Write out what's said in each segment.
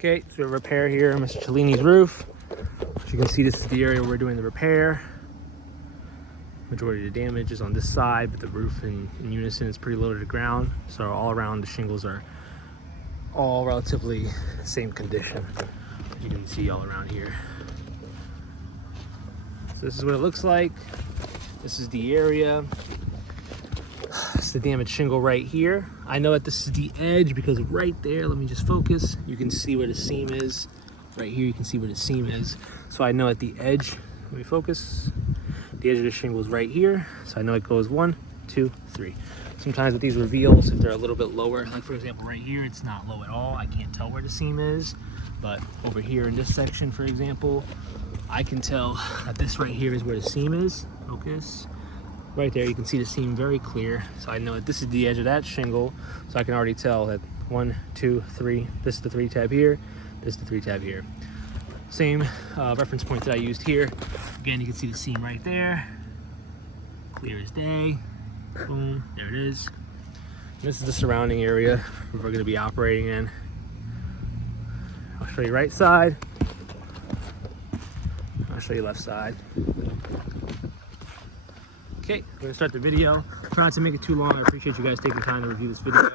Okay, so a repair here on Mr. Tellini's roof. As you can see, this is the area where we're doing the repair. Majority of the damage is on this side, but the roof in unison is pretty low to the ground. So all around the shingles are all relatively same condition. As you can see all around here. So this is what it looks like. This is the area. It's the damaged shingle right here. I know that this is the edge because right there, let me just focus. You can see where the seam is. Right here, you can see where the seam is. So I know at the edge, let me focus. The edge of the shingle is right here. So I know it goes 1, 2, 3. Sometimes with these reveals, if they're a little bit lower, like for example, right here, it's not low at all. I can't tell where the seam is. But over here in this section, for example, I can tell that this right here is where the seam is. Focus. Right there, you can see the seam very clear. So I know that this is the edge of that shingle. So I can already tell that 1, 2, 3, this is the 3 tab here, this is the 3 tab here. Same reference point that I used here. Again, you can see the seam right there. Clear as day. Boom, there it is. And this is the surrounding area we're gonna be operating in. I'll show you right side. I'll show you left side. Okay, we're gonna start the video. Try not to make it too long. I appreciate you guys taking time to review this video.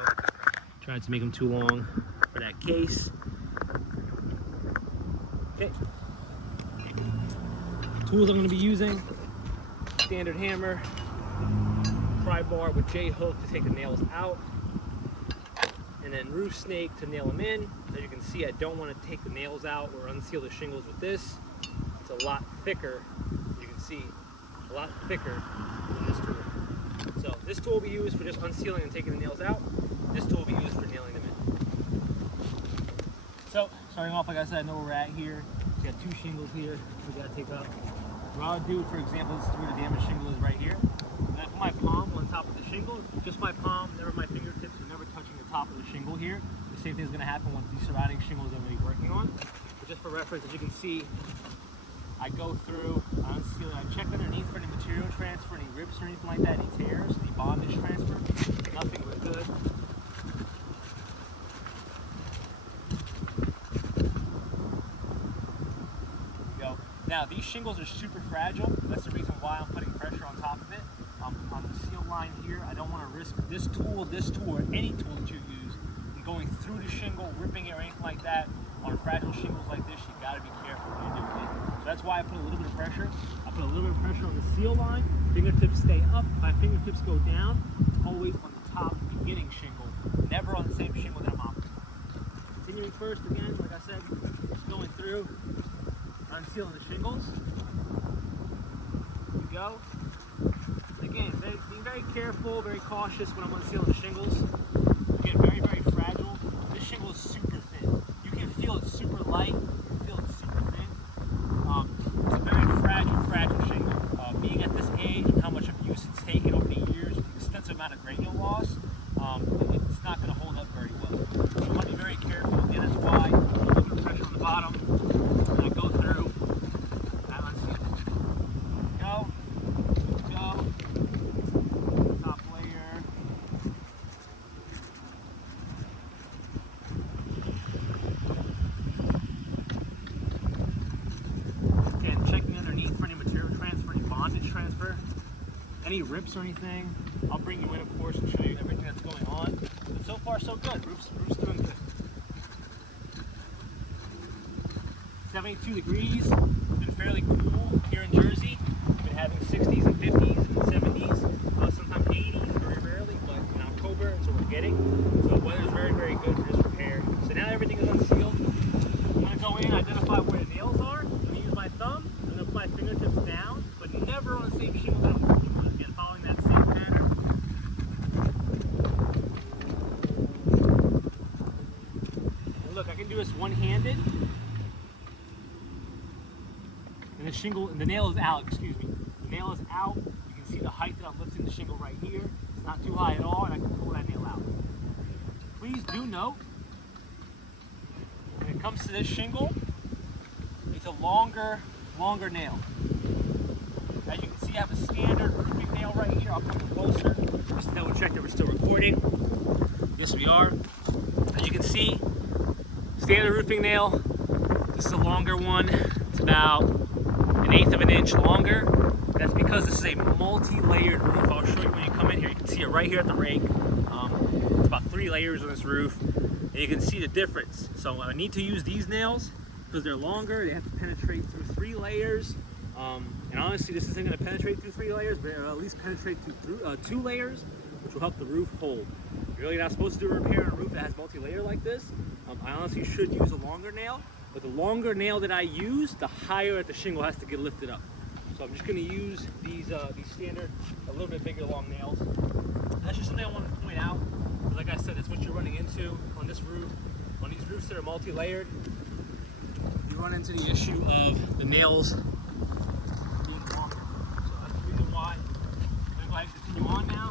Try not to make them too long for that case. Okay. Tools I'm gonna be using: standard hammer, pry bar with J hook to take the nails out, and then roof snake to nail them in. As you can see, I don't want to take the nails out or unseal the shingles with this. It's a lot thicker. As you can see, a lot thicker than this tool. So this tool will be used for just unsealing and taking the nails out. This tool will be used for nailing them in. So starting off, like I said, I know where we're at here. We got 2 shingles here we gotta take up. What I'll do, for example, this is where the damaged shingle is right here. And I put my palm on top of the shingle, just my palm, never my fingertips, so never touching the top of the shingle here. The same thing is gonna happen with the surrounding shingles I'm gonna be working on. But just for reference, as you can see, I go through, I unseal it, I check underneath for any material transfer, any rips or anything like that, any tears, any bondage transfer. Nothing, we're good. Go. Now these shingles are super fragile. That's the reason why I'm putting pressure on top of it. On the seal line here, I don't want to risk this tool, or any tool that you use, going through the shingle, ripping it or anything like that. On fragile shingles like this, you gotta be careful when you're doing it. So that's why I put a little bit of pressure. I put a little bit of pressure on the seal line. Fingertips stay up. If my fingertips go down, it's always on the top beginning shingle, never on the same shingle that I'm operating. Continuing first, again, like I said, just going through, unsealing the shingles. Here we go. Again, being very careful, very cautious when I'm unsealing the shingles. Again, very, very fragile. This shingle is super thin. You can feel it's super light. You can feel it's super thin. It's a very fragile shingle. Being at this age and how much abuse it's taken over the years, with the extensive amount of granule loss, it's not going to hold up very well. So you want to be very careful. Again, that's why a little bit of pressure on the bottom. And I go through. I unseal. Go. Top layer. Again, checking underneath for any material transfer, any bondage transfer, any rips or anything. I'll bring you in, of course, and show you everything that's going on. But so far, so good. Roof's doing good. 72 degrees. It's been fairly cool here in Jersey. We've been having 60s and 50s and 70s, sometimes 80s, very rarely, but in October, that's what we're getting. So the weather's very, very good for this repair. So now everything is unsealed. I'm going to go in, identify where the nails are. I'm going to use my thumb. I'm going to put my fingertips down, but never on the same shingle that I'm working on. Again, following that same pattern. And look, I can do this one-handed. And the shingle, the nail is out, excuse me. The nail is out. You can see the height that I'm lifting the shingle right here. It's not too high at all, and I can pull that nail out. Please do note, when it comes to this shingle, it's a longer nail. As you can see, I have a standard roofing nail right here. I'll come closer just to double check that we're still recording. Yes, we are. As you can see, Standard roofing nail. This is a longer one. It's about 1/8 of an inch longer. That's because this is a multi-layered roof. I'll show you when you come in here. You can see it right here at the rake. It's about 3 layers on this roof, and you can see the difference. So I need to use these nails because they're longer. They have to penetrate through 3 layers. And honestly, this isn't going to penetrate through 3 layers, but it'll at least penetrate through 2 layers, which will help the roof hold. You're really not supposed to do a repair on a roof that has multi-layer like this. I honestly should use a longer nail, but the longer nail that I use, the higher that the shingle has to get lifted up. So I'm just going to use these standard, a little bit bigger long nails. That's just something I wanted to point out. Like I said, it's what you're running into on this roof. On these roofs that are multi-layered, you run into the issue of the nails being longer. So that's the reason why. I'm going to go ahead and continue on now.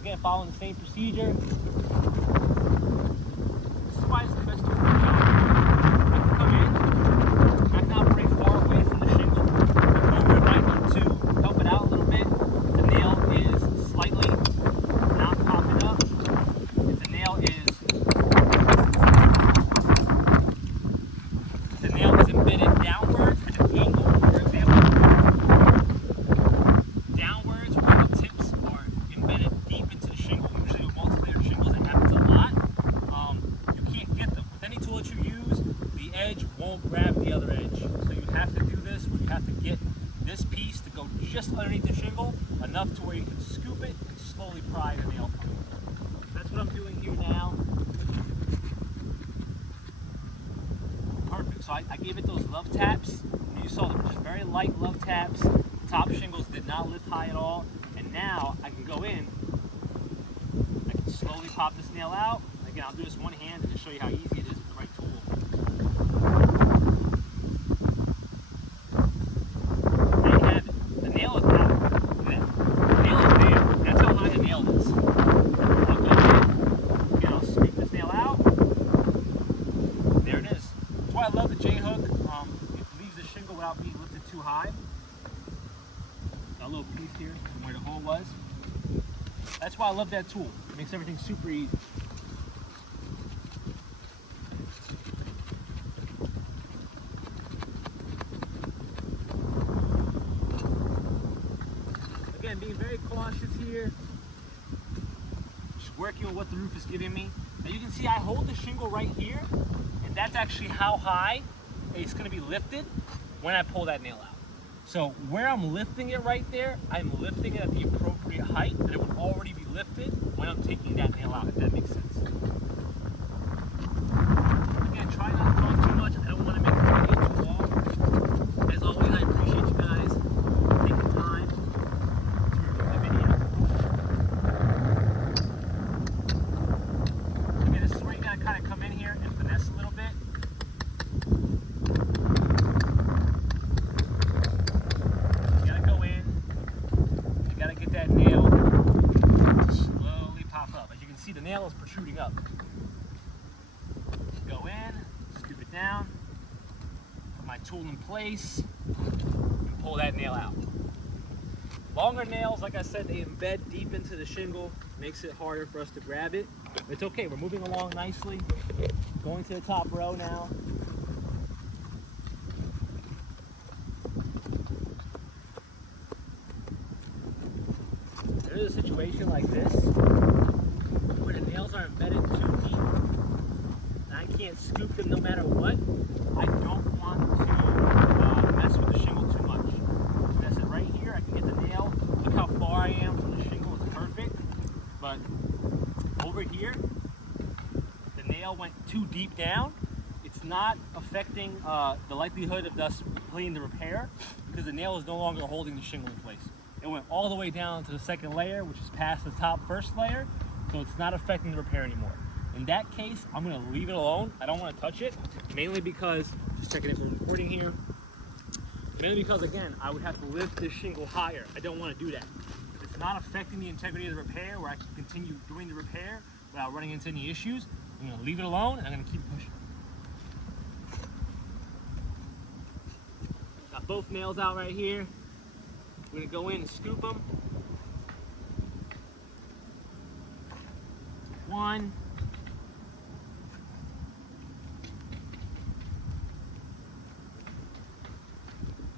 Again, following the same procedure. This is why it's the best tool. I can come in, I can operate far away from the shingle. Over if I need to help it out a little bit, the nail is slightly not popping up. If the nail is embedded downwards at an angle, for example, downwards where the tips are embedded deep into the shingle. Usually with multi-layered shingles, that happens a lot. You can't get them. With any tool that you use, the edge won't grab the other edge. So you have to do this where you have to get this piece to go just underneath the shingle, enough to where you can scoop it and slowly pry the nail through. That's what I'm doing here now. Perfect. So I gave it those love taps. You saw them, just very light love taps. The top shingles did not lift high at all. And now I can go in. I can slowly pop this nail out. Again, I'll do this one hand to show you how easy it is with the right tool. There you have it. The nail is out. Look at that. The nail is there. That's how high the nail is. I'll go in. Again, I'll scoop this nail out. There it is. That's why I love the J-hook. It leaves the shingle without being lifted too high. Got a little piece here from where the hole was. That's why I love that tool. It makes everything super easy. Again, being very cautious here. Just working with what the roof is giving me. Now you can see I hold the shingle right here, and that's actually how high it's going to be lifted when I pull that nail out. So where I'm lifting it right there, I'm lifting it at the appropriate height that it would already be lifted when I'm taking that nail out, if that makes sense. Again, try not to talk too much. I don't want to make the video too long. As always, I appreciate you guys taking time to review the video. Again, this is where you got to kind of come in here and finesse a little bit. That nail slowly pop up. As you can see, the nail is protruding up. Go in, scoop it down, put my tool in place, and pull that nail out. Longer nails, like I said, they embed deep into the shingle, makes it harder for us to grab it. But it's okay, we're moving along nicely. Going to the top row now. There's a situation like this where the nails are embedded too deep and I can't scoop them no matter what. I don't want to mess with the shingle too much. That's it right here. I can get the nail. Look how far I am from the shingle. It's perfect. But over here, the nail went too deep down. It's not affecting the likelihood of us completing the repair because the nail is no longer holding the shingle in place. It went all the way down to the second layer, which is past the top first layer, so it's not affecting the repair anymore. In that case, I'm gonna leave it alone. I don't wanna touch it, mainly because, just checking if we're recording here, mainly because, again, I would have to lift this shingle higher. I don't wanna do that. If it's not affecting the integrity of the repair, where I can continue doing the repair without running into any issues, I'm gonna leave it alone and I'm gonna keep pushing. Got both nails out right here. We're gonna go in and scoop them. 1,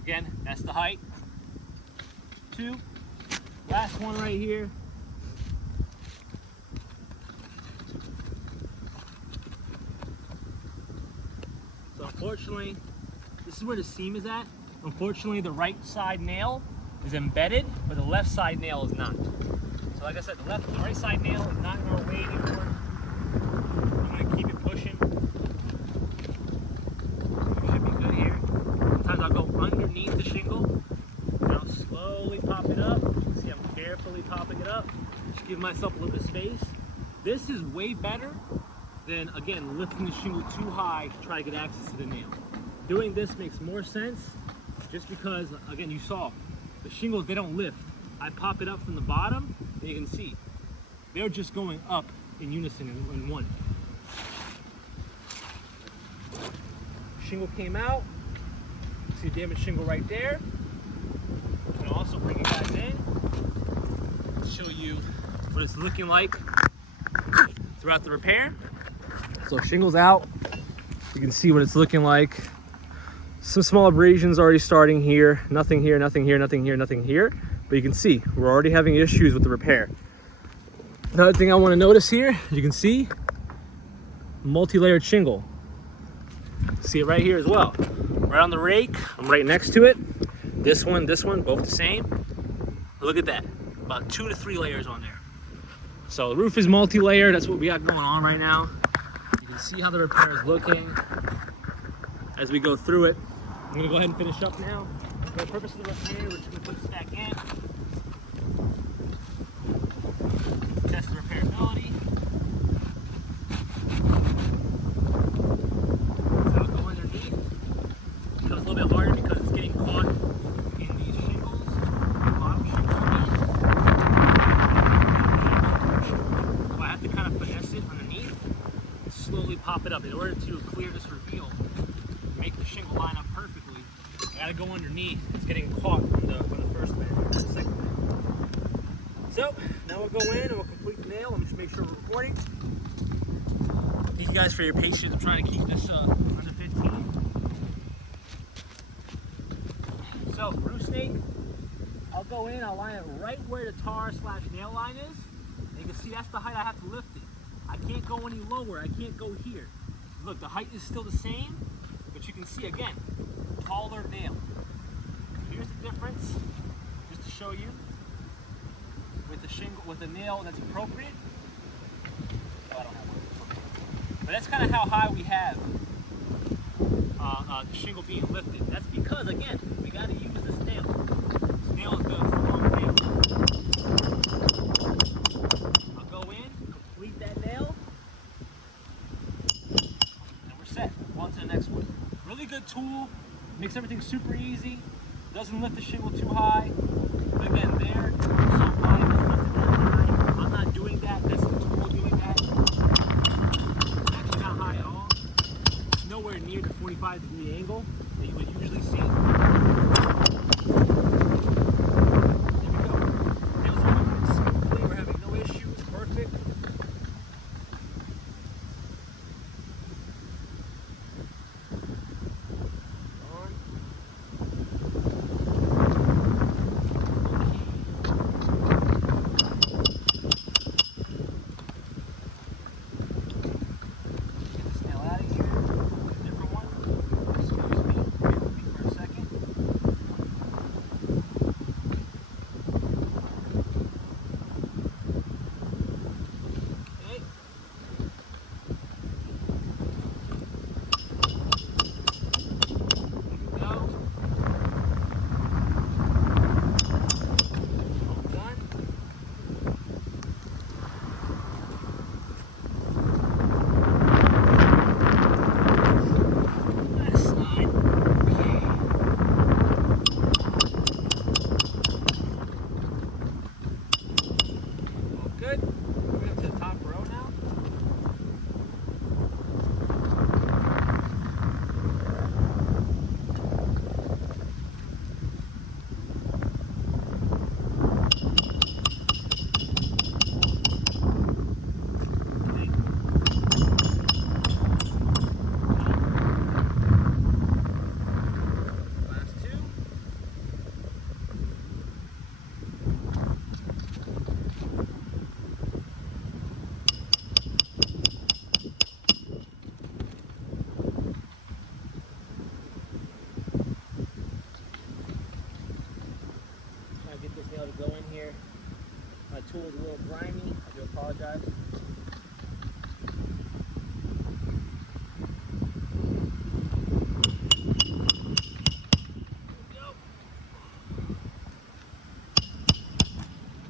Again, that's the height. 2. Last one right here. So unfortunately, this is where the seam is at. Unfortunately, the right side nail is embedded, but the left side nail is not. So like I said, the right side nail is not in our way anymore. I'm gonna keep it pushing. We should be good here. Sometimes I'll go underneath the shingle, and I'll slowly pop it up. See, I'm carefully popping it up. Just give myself a little bit of space. This is way better than, again, lifting the shingle too high to try to get access to the nail. Doing this makes more sense just because, again, you saw the shingles, they don't lift. I pop it up from the bottom, and you can see they're just going up in unison in one. Shingle came out. See a damaged shingle right there. And also bring it back in. Show you what it's looking like throughout the repair. So shingle's out. You can see what it's looking like. Some small abrasions already starting here. Nothing here, nothing here, nothing here, nothing here. But you can see we're already having issues with the repair. Another thing I want to notice here, you can see multi-layered shingle. See it right here as well. Right on the rake, I'm right next to it. This one, both the same. Look at that, about 2 to 3 layers on there. So the roof is multi-layered, that's what we got going on right now. You can see how the repair is looking as we go through it. I'm gonna go ahead and finish up now. For the purpose of the repair, we're just gonna put this back in. Test the repairability. So I'll go underneath. It becomes a little bit harder because it's getting caught in these shingles, bottom shingles. So I have to kind of finesse it underneath and slowly pop it up in order to clear this reveal. Make the shingle line up perfectly. I gotta go underneath. It's getting caught on the first layer, the second layer. So now we'll go in and we'll complete the nail. Let me just make sure we're recording. Thank you guys for your patience. I'm trying to keep this under 15. So roof snake, I'll go in. I'll line it right where the tar/nail line is. And you can see that's the height I have to lift it. I can't go any lower. I can't go here. Look, the height is still the same. But you can see again, taller nail. Here's the difference, just to show you, with the shingle, with the nail that's appropriate. Oh, I don't have one. But that's kind of how high we have the shingle being lifted. That's because, again, we got to use this nail. This nail is the long nail. I'll go in, complete that nail, and we're set. On to the next one. Really good tool, makes everything super easy, doesn't lift the shingle too high. But again, there, so high, I'm not doing that, that's the tool doing that. It's actually not high at all. It's nowhere near the 45-degree angle that you would usually see. There we go. Nails are moving smoothly, we're having no issues, perfect. Get this nail out of here. A different one. Excuse me. Bear with me for a second. grimy. I do apologize.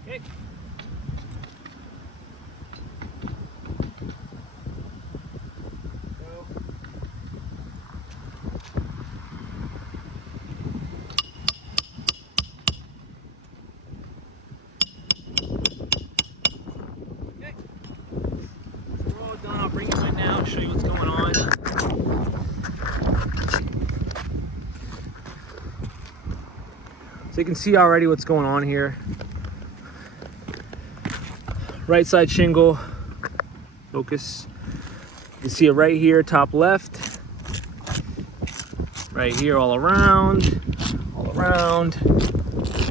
Okay. I'll bring you in now, show you what's going on. So you can see already what's going on here. Right side shingle, focus. You can see it right here, top left. Right here, all around, all around,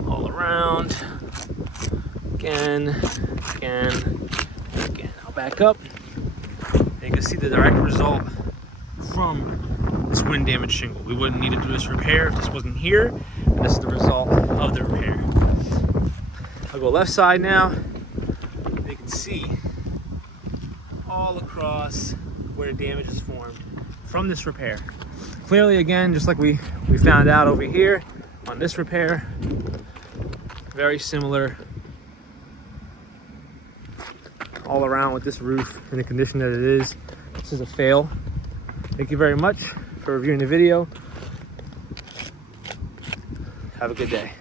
all around. Again, again, again. I'll back up. You can see the direct result from this wind damaged shingle. We wouldn't need to do this repair if this wasn't here. And this is the result of the repair. I'll go left side now. And you can see all across where the damage is formed from this repair. Clearly, again, just like we found out over here on this repair, very similar all around with this roof in the condition that it is. This is a fail. Thank you very much for reviewing the video. Have a good day.